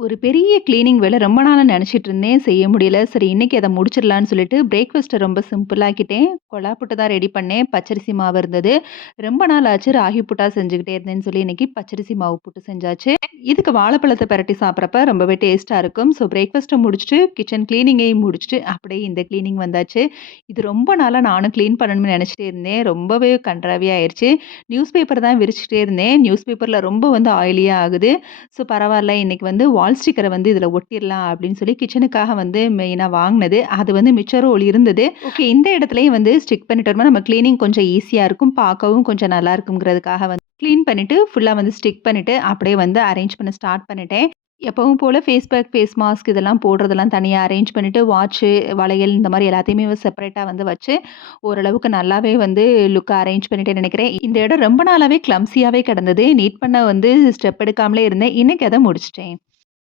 ஒரு பெரிய கிளீனிங் வேலை ரொம்ப நாளா நெனச்சிட்டு இருந்தேன். செய்ய முடியல. சரி இன்னைக்கு அத முடிச்சிடலான்னு சொல்லிட்டு பிரேக்ஃபாஸ்ட்ட ரொம்ப சிம்பிளாக்கிட்டேன். கொழா புட்டு தான் ரெடி பண்ணேன். பச்சரிசி மாவு இருந்தது. ரொம்ப நாள் ஆச்சு ராகி புட்டா செஞ்சுக்கிட்டே இருந்தேன்னு சொல்லி இன்னைக்கு பச்சரிசி மாவு புட்டு செஞ்சாச்சு. இதுக்கு வாழைப்பழத்த பெரட்டி சாப்பிடுறப்ப ரொம்பவே டேஸ்ட்டா இருக்கும். ஸோ பிரேக்ஃபாஸ்ட்ட முடிச்சுட்டு, கிச்சன் கிளீனிங்கையும் முடிச்சுட்டு, அப்படியே இந்த கிளீனிங் வந்தாச்சு. இது ரொம்ப நாளா நானும் கிளீன் பண்ணணும்னு நெனச்சிட்டே இருந்தேன். ரொம்பவே கண்றாவியா ஆயிருச்சு. நியூஸ் பேப்பர் தான் விரிச்சுட்டே இருந்தேன். நியூஸ் பேப்பர்ல ரொம்ப வந்து ஆயிலியா ஆகுது. ஸோ பரவால்ல. இன்னைக்கு வந்து வால் ஸ்டிக்கர வந்து இதில ஒட்டிர்லாம் அப்படின்னு சொல்லி கிச்சனுக்காக வந்து மெயினா வாங்குனது. அது வந்து மிச்ச ரோல் இருந்தது. ஓகே இந்த இடத்துலயும் வந்து ஸ்டிக் பண்ணிட்டோம்னா, நம்ம கிளீனிங் கொஞ்சம் ஈஸியா இருக்கும். பார்க்கவும் கொஞ்சம் நல்லா இருக்கும்ங்கிறதுக்காக வந்து கிளீன் பண்ணிட்டு, ஃபுல்லா வந்து ஸ்டிக் பண்ணிட்டு, அப்படியே வந்து அரேஞ்ச் பண்ண ஸ்டார்ட் பண்ணிட்டேன். எப்பவும் போல ஃபேஸ் பேக், ஃபேஸ் மாஸ்க் இதெல்லாம் போடுறதெல்லாம் தனியா அரேஞ்ச் பண்ணிட்டு, வாட்சு, வளையல் இந்த மாரி எல்லாத்தையுமே செப்பரேட்டா வந்து வச்சு, ஓரளவுக்கு நல்லாவே வந்து லுக்கா அரேஞ்ச் பண்ணிட்டேன்னு நெனைக்கிறேன். இந்த இடம் ரொம்ப நாளாவே கிளம்ப்சியாவே கிடந்தது. நீட் பண்ண வந்து ஸ்டெப் எடுக்காமலே இருந்தேன். இன்னைக்கு அத முடிச்சுட்டேன்.